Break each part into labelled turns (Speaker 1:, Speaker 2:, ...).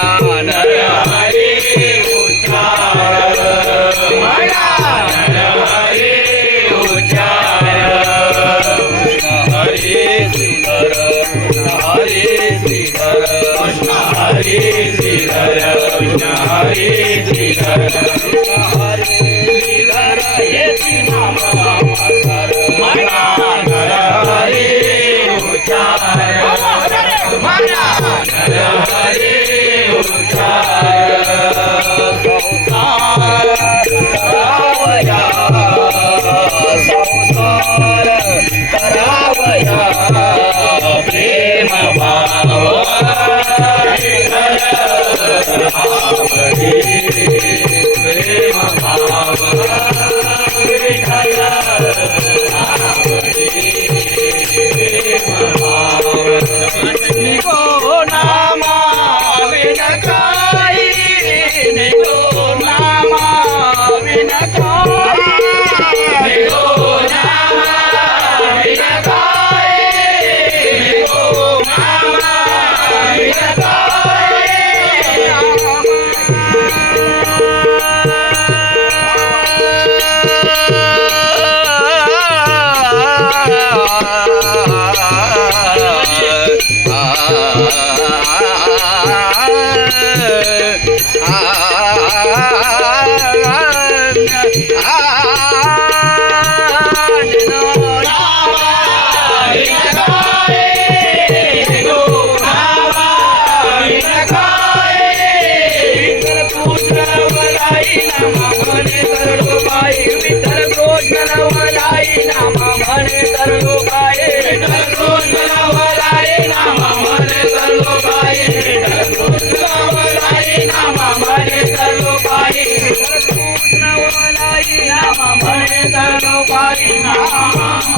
Speaker 1: Yeah. ಆ विठ्ठल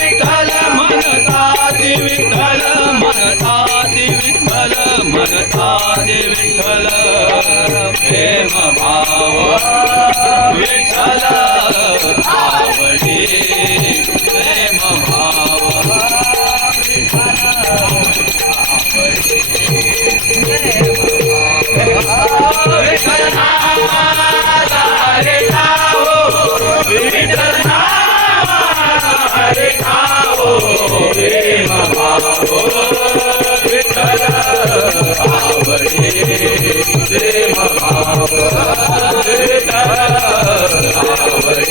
Speaker 1: विठ्ठल म्हणता विठ्ठल म्हणता विठ्ठल म्हणता विठ्ठल प्रेम भाव आवै